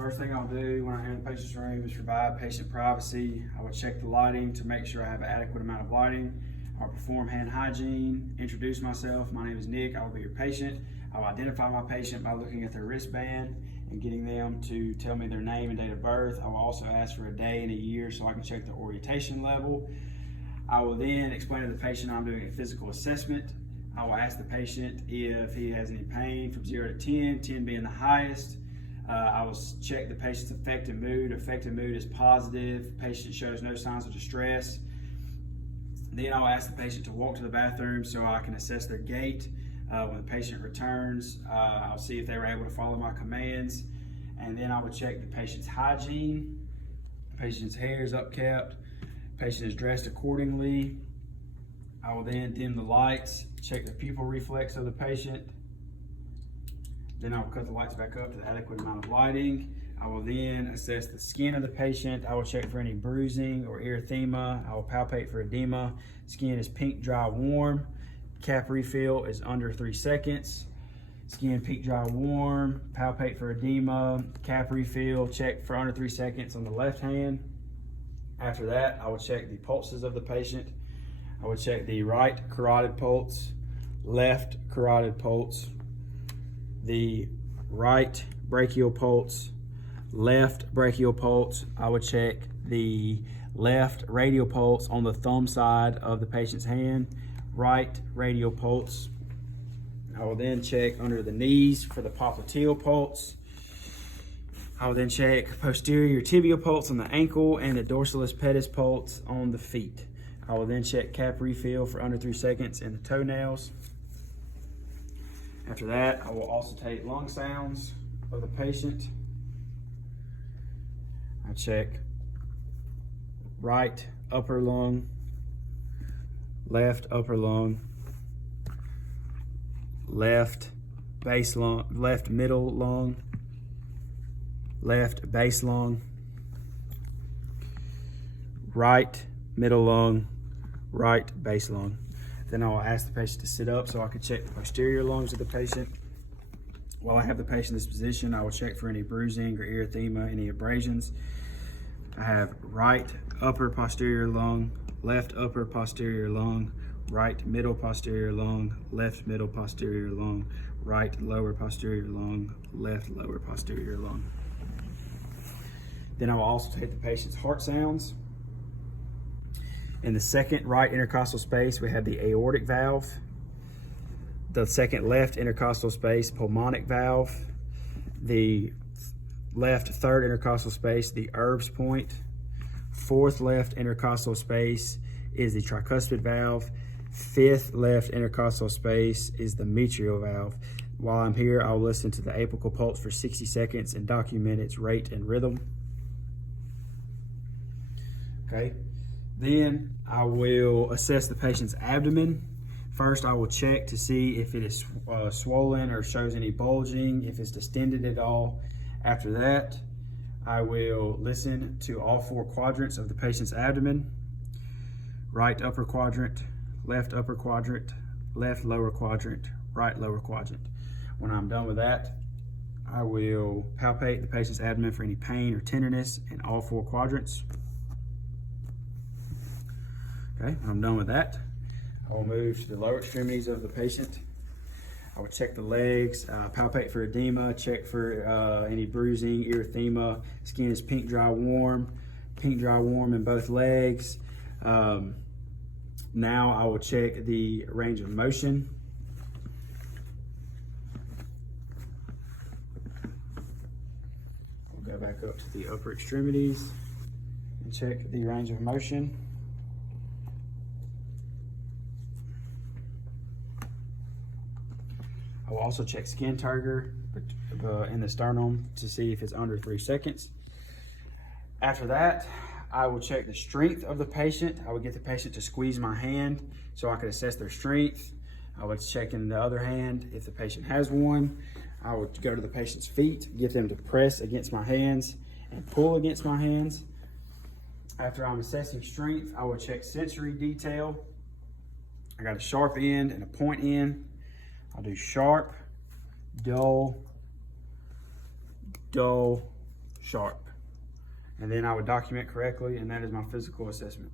First thing I'll do when I enter the patient's room is provide patient privacy. I will check the lighting to make sure I have an adequate amount of lighting. I'll perform hand hygiene, introduce myself. My name is Nick, I will be your patient. I'll identify my patient by looking at their wristband and getting them to tell me their name and date of birth. I will also ask for a day and a year so I can check their orientation level. I will then explain to the patient I'm doing a physical assessment. I will ask the patient if he has any pain from 0 to 10, 10 being the highest. I will check the patient's affective mood. Affective mood is positive. Patient shows no signs of distress. Then I'll ask the patient to walk to the bathroom so I can assess their gait. When the patient returns, I'll see if they were able to follow my commands. And then I will check the patient's hygiene. The patient's hair is upkept. The patient is dressed accordingly. I will then dim the lights, check the pupil reflex of the patient. Then I will cut the lights back up to the adequate amount of lighting. I will then assess the skin of the patient. I will check for any bruising or erythema. I will palpate for edema. Skin is pink, dry, warm. Cap refill is under 3 seconds. Skin pink, dry, warm. Palpate for edema. Cap refill, check for under 3 seconds on the left hand. After that, I will check the pulses of the patient. I will check the right carotid pulse, left carotid pulse, the right brachial pulse, left brachial pulse. I would check the left radial pulse on the thumb side of the patient's hand, right radial pulse. I will then check under the knees for the popliteal pulse. I will then check posterior tibial pulse on the ankle and the dorsalis pedis pulse on the feet. I will then check cap refill for under 3 seconds in the toenails. After that, I will also take lung sounds of the patient. I check right upper lung, left upper lung, left base lung, left middle lung, left base lung, right middle lung, right base lung. Then I will ask the patient to sit up so I can check the posterior lungs of the patient. While I have the patient in this position, I will check for any bruising or erythema, any abrasions. I have right upper posterior lung, left upper posterior lung, right middle posterior lung, left middle posterior lung, right lower posterior lung, left lower posterior lung. Then I will also take the patient's heart sounds. In the second right intercostal space, we have the aortic valve. The second left intercostal space, pulmonic valve. The left third intercostal space, the Erb's point. Fourth left intercostal space is the tricuspid valve. Fifth left intercostal space is the mitral valve. While I'm here, I'll listen to the apical pulse for 60 seconds and document its rate and rhythm. Okay. Then I will assess the patient's abdomen. First, I will check to see if it is swollen or shows any bulging, if it's distended at all. After that, I will listen to all 4 quadrants of the patient's abdomen. Right upper quadrant, left upper quadrant, left lower quadrant, right lower quadrant. When I'm done with that, I will palpate the patient's abdomen for any pain or tenderness in all 4 quadrants. Okay, when I'm done with that, I will move to the lower extremities of the patient. I will check the legs, palpate for edema, check for any bruising, erythema. Skin is pink, dry, warm in both legs. Now I will check the range of motion. We'll go back up to the upper extremities and check the range of motion. I will also check skin turgor in the sternum to see if it's under 3 seconds. After that, I will check the strength of the patient. I would get the patient to squeeze my hand so I could assess their strength. I would check in the other hand if the patient has one. I would go to the patient's feet, get them to press against my hands and pull against my hands. After I'm assessing strength, I will check sensory detail. I got a sharp end and a point end. I'll do sharp, dull, dull, sharp. And then I would document correctly, and that is my physical assessment.